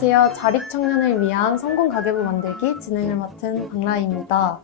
안녕하세요. 자립청년을 위한 성공 가계부 만들기 진행을 맡은 박라희입니다.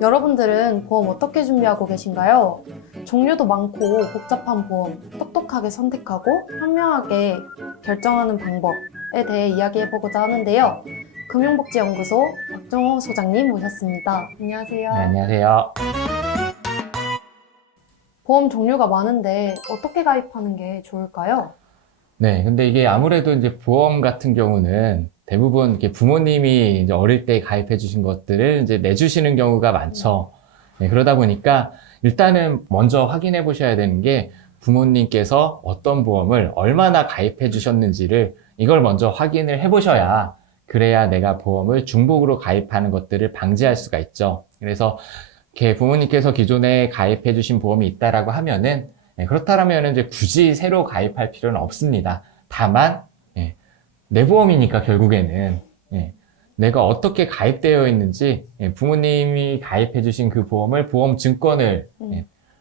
여러분들은 보험 어떻게 준비하고 계신가요? 종류도 많고 복잡한 보험, 똑똑하게 선택하고 현명하게 결정하는 방법에 대해 이야기해보고자 하는데요. 금융복지연구소 박정호 소장님 모셨습니다. 안녕하세요. 네, 안녕하세요. 보험 종류가 많은데 어떻게 가입하는 게 좋을까요? 네, 근데 이게 아무래도 이제 보험 같은 경우는 대부분 이렇게 부모님이 이제 어릴 때 가입해 주신 것들을 이제 내주시는 경우가 많죠. 네, 그러다 보니까 일단은 먼저 확인해 보셔야 되는 게 부모님께서 어떤 보험을 얼마나 가입해 주셨는지를 이걸 먼저 확인을 해 보셔야 그래야 내가 보험을 중복으로 가입하는 것들을 방지할 수가 있죠. 그래서 이렇게 부모님께서 기존에 가입해 주신 보험이 있다라고 하면은 그렇다면 이제 굳이 새로 가입할 필요는 없습니다. 다만 내 보험이니까 결국에는 내가 어떻게 가입되어 있는지 부모님이 가입해 주신 그 보험을 보험 증권을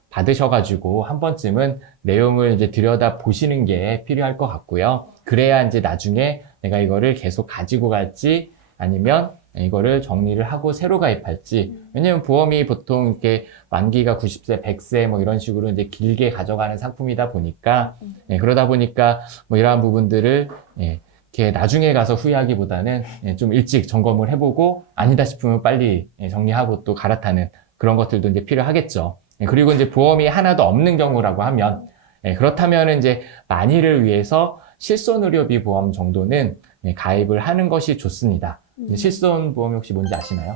받으셔가지고 한 번쯤은 내용을 이제 들여다 보시는 게 필요할 것 같고요. 그래야 이제 나중에 내가 이거를 계속 가지고 갈지 아니면 이거를 정리를 하고 새로 가입할지. 왜냐면 보험이 보통 이렇게 만기가 90세, 100세 뭐 이런 식으로 이제 길게 가져가는 상품이다 보니까 그러다 보니까 뭐 이러한 부분들을 이렇게 나중에 가서 후회하기보다는 좀 일찍 점검을 해보고 아니다 싶으면 빨리 정리하고 또 갈아타는 그런 것들도 이제 필요하겠죠. 그리고 이제 보험이 하나도 없는 경우라고 하면 그렇다면 이제 만일을 위해서 실손의료비 보험 정도는 가입을 하는 것이 좋습니다. 실손보험이 혹시 뭔지 아시나요?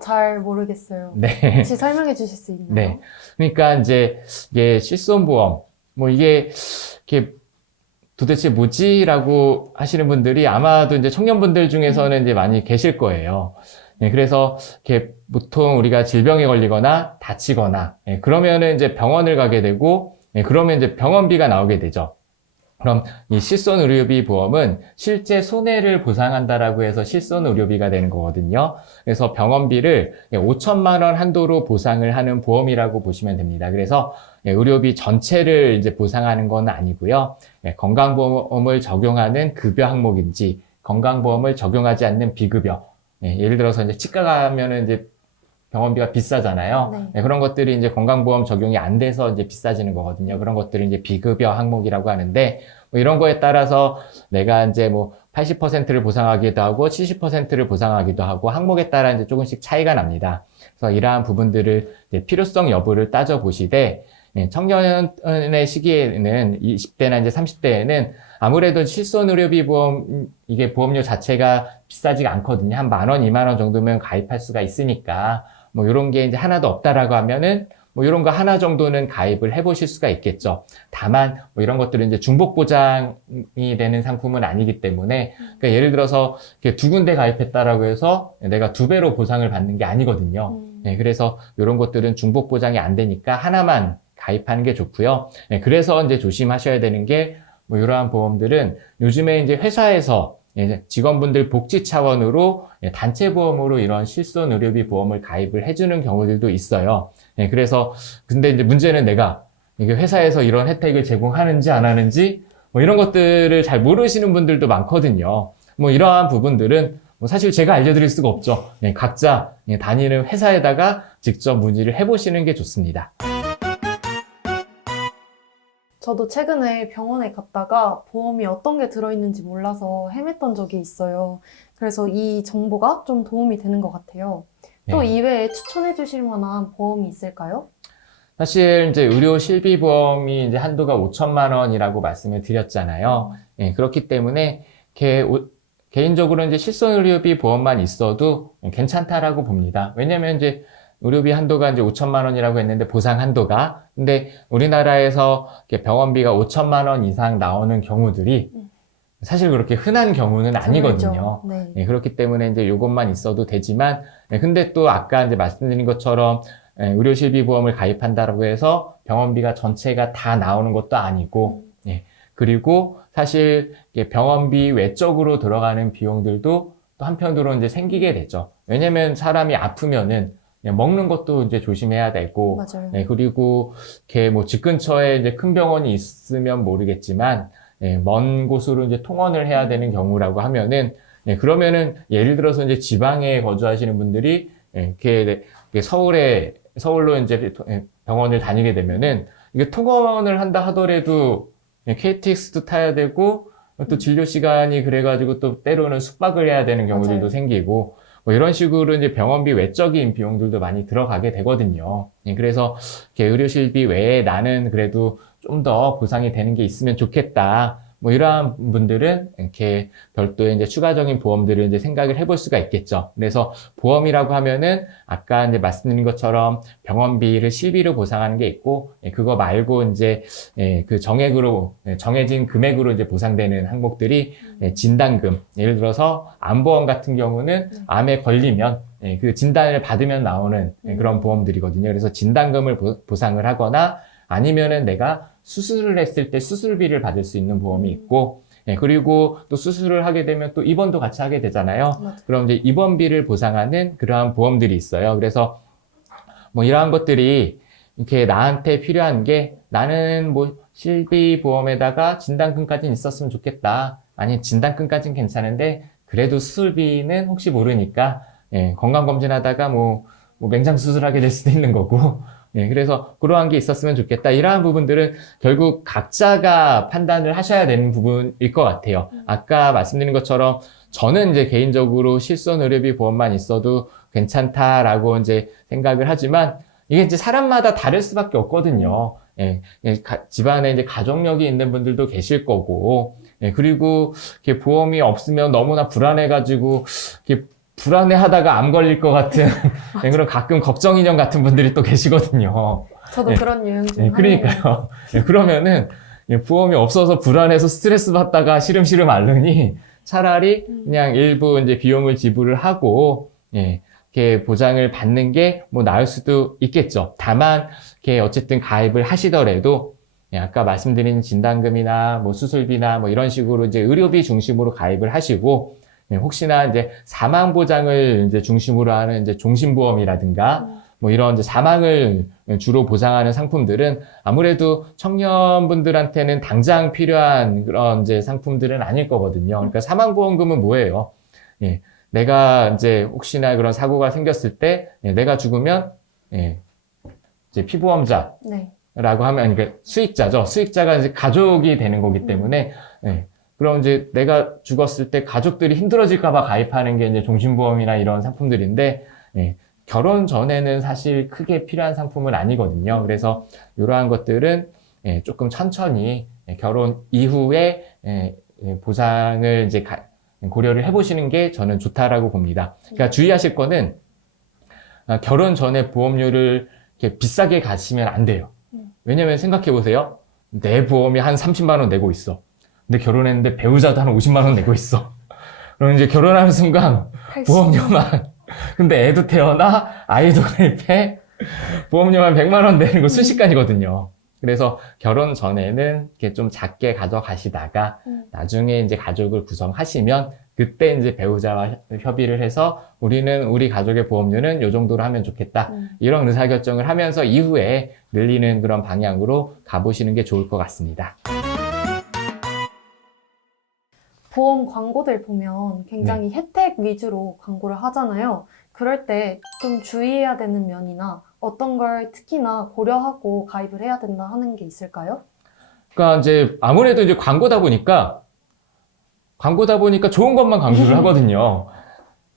잘 모르겠어요. 네. 혹시 설명해 주실 수 있나요? 네. 그러니까 이제 이게 실손보험, 뭐 이게 도대체 뭐지라고 하시는 분들이 아마도 이제 청년분들 중에서는 이제 많이 계실 거예요. 그래서 이렇게 보통 우리가 질병에 걸리거나 다치거나 그러면은 이제 병원을 가게 되고 그러면 이제 병원비가 나오게 되죠. 그럼 이 실손의료비 보험은 실제 손해를 보상한다라고 해서 실손의료비가 되는 거거든요. 그래서 병원비를 5천만 원 한도로 보상을 하는 보험이라고 보시면 됩니다. 그래서 의료비 전체를 이제 보상하는 건 아니고요. 건강보험을 적용하는 급여 항목인지 건강보험을 적용하지 않는 비급여. 예를 들어서 이제 치과 가면은 이제 병원비가 비싸잖아요. 네. 그런 것들이 이제 건강보험 적용이 안 돼서 이제 비싸지는 거거든요. 그런 것들을 이제 비급여 항목이라고 하는데, 뭐 이런 거에 따라서 내가 이제 뭐 80%를 보상하기도 하고 70%를 보상하기도 하고 항목에 따라 이제 조금씩 차이가 납니다. 그래서 이러한 부분들을 이제 필요성 여부를 따져보시되, 청년의 시기에는 20대나 이제 30대에는 아무래도 실손의료비 보험, 이게 보험료 자체가 비싸지가 않거든요. 한 10,000원, 20,000원 정도면 가입할 수가 있으니까, 뭐 이런 게 이제 하나도 없다라고 하면은 뭐 이런 거 하나 정도는 가입을 해보실 수가 있겠죠. 다만 뭐 이런 것들은 이제 중복 보장이 되는 상품은 아니기 때문에 그러니까 예를 들어서 두 군데 가입했다라고 해서 내가 2배로 보상을 받는 게 아니거든요. 그래서 이런 것들은 중복 보장이 안 되니까 하나만 가입하는 게 좋고요. 그래서 이제 조심하셔야 되는 게 뭐 이러한 보험들은 요즘에 이제 회사에서 직원분들 복지 차원으로 단체 보험으로 이런 실손 의료비 보험을 가입을 해주는 경우들도 있어요. 그래서 근데 이제 문제는 내가 이게 회사에서 이런 혜택을 제공하는지 안 하는지 뭐 이런 것들을 잘 모르시는 분들도 많거든요. 뭐 이러한 부분들은 뭐 사실 제가 알려드릴 수가 없죠. 각자 다니는 회사에다가 직접 문의를 해보시는 게 좋습니다. 저도 최근에 병원에 갔다가 보험이 어떤 게 들어있는지 몰라서 헤맸던 적이 있어요. 그래서 이 정보가 좀 도움이 되는 것 같아요. 또 네. 이외에 추천해 주실 만한 보험이 있을까요? 사실 이제 의료 실비보험이 이제 한도가 5천만 원이라고 말씀을 드렸잖아요. 그렇기 때문에 개인적으로 이제 실손의료비 보험만 있어도 괜찮다라고 봅니다. 왜냐면 이제 의료비 한도가 이제 5천만 원이라고 했는데 보상 한도가. 근데 우리나라에서 병원비가 5천만 원 이상 나오는 경우들이 사실 그렇게 흔한 경우는 아니거든요. 네. 그렇기 때문에 이제 이것만 있어도 되지만, 근데 또 아까 이제 말씀드린 것처럼 의료실비보험을 가입한다고 해서 병원비가 전체가 다 나오는 것도 아니고, 그리고 사실 병원비 외적으로 들어가는 비용들도 또 한편으로 이제 생기게 되죠. 왜냐면 사람이 아프면은 먹는 것도 이제 조심해야 되고, 맞아요. 그리고 뭐 집 근처에 이제 큰 병원이 있으면 모르겠지만, 먼 곳으로 이제 통원을 해야 되는 경우라고 하면은, 그러면은 예를 들어서 이제 지방에 거주하시는 분들이 이렇게 서울로 이제 병원을 다니게 되면은 이게 통원을 한다 하더라도 KTX도 타야 되고 또 진료 시간이 그래가지고 또 때로는 숙박을 해야 되는 경우들도 맞아요. 생기고 뭐 이런 식으로 이제 병원비 외적인 비용들도 많이 들어가게 되거든요. 그래서 이렇게 의료실비 외에 나는 그래도 좀 더 보상이 되는 게 있으면 좋겠다. 뭐 이러한 분들은 이렇게 별도의 이제 추가적인 보험들을 이제 생각을 해볼 수가 있겠죠. 그래서 보험이라고 하면은 아까 이제 말씀드린 것처럼 병원비를 실비로 보상하는 게 있고, 그거 말고 이제 그 정액으로 정해진 금액으로 이제 보상되는 항목들이 진단금. 예를 들어서 암보험 같은 경우는 암에 걸리면 그 진단을 받으면 나오는 그런 보험들이거든요. 그래서 진단금을 보상을 하거나 아니면은 내가 수술을 했을 때 수술비를 받을 수 있는 보험이 있고, 그리고 또 수술을 하게 되면 또 입원도 같이 하게 되잖아요. 맞아요. 그럼 이제 입원비를 보상하는 그러한 보험들이 있어요. 그래서 뭐 이러한 것들이 이렇게 나한테 필요한 게 나는 뭐 실비보험에다가 진단금까지는 있었으면 좋겠다. 아니, 진단금까지는 괜찮은데 그래도 수술비는 혹시 모르니까 건강검진하다가 뭐 맹장 수술하게 될 수도 있는 거고 그래서 그러한 게 있었으면 좋겠다. 이러한 부분들은 결국 각자가 판단을 하셔야 되는 부분일 것 같아요. 아까 말씀드린 것처럼 저는 이제 개인적으로 실손의료비 보험만 있어도 괜찮다라고 이제 생각을 하지만 이게 이제 사람마다 다를 수밖에 없거든요. 집안에 이제 가족력이 있는 분들도 계실 거고, 그리고 이렇게 보험이 없으면 너무나 불안해가지고 이렇게 불안해하다가 암 걸릴 것 같은 그런 가끔 걱정 인형 같은 분들이 또 계시거든요. 저도 그런 유형 중 하나예요. 그러니까요. 그러면은 보험이 없어서 불안해서 스트레스 받다가 시름시름 앓으니 차라리 그냥 일부 이제 비용을 지불을 하고 이렇게 보장을 받는 게 뭐 나을 수도 있겠죠. 다만 이렇게 어쨌든 가입을 하시더라도 아까 말씀드린 진단금이나 뭐 수술비나 뭐 이런 식으로 이제 의료비 중심으로 가입을 하시고 혹시나 이제 사망 보장을 이제 중심으로 하는 이제 종신보험이라든가 뭐 이런 이제 사망을 주로 보장하는 상품들은 아무래도 청년분들한테는 당장 필요한 그런 이제 상품들은 아닐 거거든요. 그러니까 사망보험금은 뭐예요? 내가 이제 혹시나 그런 사고가 생겼을 때 내가 죽으면 이제 피보험자라고 네. 하면 그러니까 수익자죠. 수익자가 이제 가족이 되는 거기 때문에 그럼 이제 내가 죽었을 때 가족들이 힘들어질까 봐 가입하는 게 이제 종신보험이나 이런 상품들인데 결혼 전에는 사실 크게 필요한 상품은 아니거든요. 그래서 이러한 것들은 조금 천천히 결혼 이후에 보상을 이제 고려를 해보시는 게 저는 좋다라고 봅니다. 그러니까 주의하실 거는 결혼 전에 보험료를 이렇게 비싸게 가시면 안 돼요. 왜냐면 생각해 보세요. 내 보험이 한 30만 원 내고 있어. 근데 결혼했는데 배우자도 한 50만 원 내고 있어. 그럼 이제 결혼하는 순간 80. 보험료만 근데 애도 태어나 아이도 가입해 보험료만 100만 원 내는 거 순식간이거든요. 그래서 결혼 전에는 이렇게 좀 작게 가져가시다가 나중에 이제 가족을 구성하시면 그때 이제 배우자와 협의를 해서 우리는 우리 가족의 보험료는 이 정도로 하면 좋겠다. 이런 의사결정을 하면서 이후에 늘리는 그런 방향으로 가보시는 게 좋을 것 같습니다. 보험 광고들 보면 굉장히 혜택 위주로 광고를 하잖아요. 그럴 때 좀 주의해야 되는 면이나 어떤 걸 특히나 고려하고 가입을 해야 된다 하는 게 있을까요? 그러니까 이제 아무래도 이제 광고다 보니까 좋은 것만 강조를 하거든요.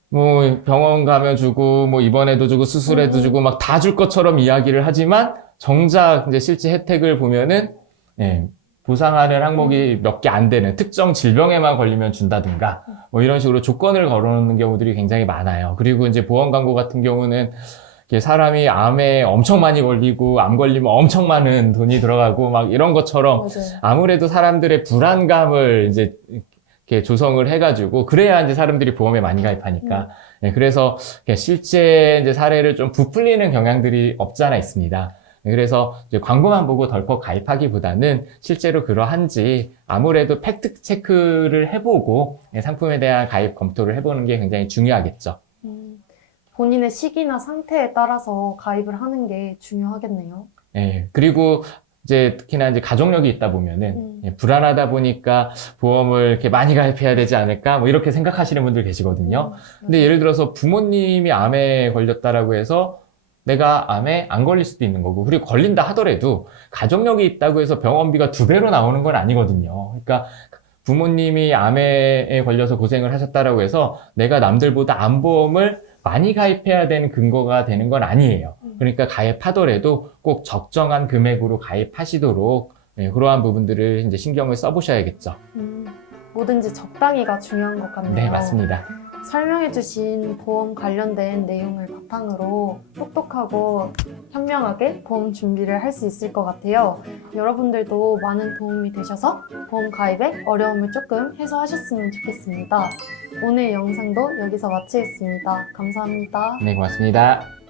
뭐 병원 가면 주고 뭐 입원해도 주고 수술해도 주고 막 다 줄 것처럼 이야기를 하지만 정작 이제 실제 혜택을 보면은 보상하는 항목이 몇 개 안 되는 특정 질병에만 걸리면 준다든가 뭐 이런 식으로 조건을 걸어놓는 경우들이 굉장히 많아요. 그리고 이제 보험 광고 같은 경우는 이렇게 사람이 암에 엄청 많이 걸리고 암 걸리면 엄청 많은 돈이 들어가고 막 이런 것처럼 맞아요. 아무래도 사람들의 불안감을 이제 이렇게 조성을 해가지고 그래야 이제 사람들이 보험에 많이 가입하니까 그래서 실제 이제 사례를 좀 부풀리는 경향들이 없지 않아 있습니다. 그래서 이제 광고만 보고 덜컥 가입하기보다는 실제로 그러한지 아무래도 팩트 체크를 해보고 상품에 대한 가입 검토를 해보는 게 굉장히 중요하겠죠. 본인의 시기나 상태에 따라서 가입을 하는 게 중요하겠네요. 그리고 이제 특히나 이제 가족력이 있다 보면은 불안하다 보니까 보험을 이렇게 많이 가입해야 되지 않을까 뭐 이렇게 생각하시는 분들 계시거든요. 근데 예를 들어서 부모님이 암에 걸렸다라고 해서 내가 암에 안 걸릴 수도 있는 거고, 그리고 걸린다 하더라도 가족력이 있다고 해서 병원비가 2배로 나오는 건 아니거든요. 그러니까 부모님이 암에 걸려서 고생을 하셨다라고 해서 내가 남들보다 암보험을 많이 가입해야 되는 근거가 되는 건 아니에요. 그러니까 가입하더라도 꼭 적정한 금액으로 가입하시도록 그러한 부분들을 이제 신경을 써보셔야겠죠. 뭐든지 적당히가 중요한 것 같네요. 네, 맞습니다. 설명해주신 보험 관련된 내용을 바탕으로 똑똑하고 현명하게 보험 준비를 할 수 있을 것 같아요. 여러분들도 많은 도움이 되셔서 보험 가입에 어려움을 조금 해소하셨으면 좋겠습니다. 오늘 영상도 여기서 마치겠습니다. 감사합니다. 네, 고맙습니다.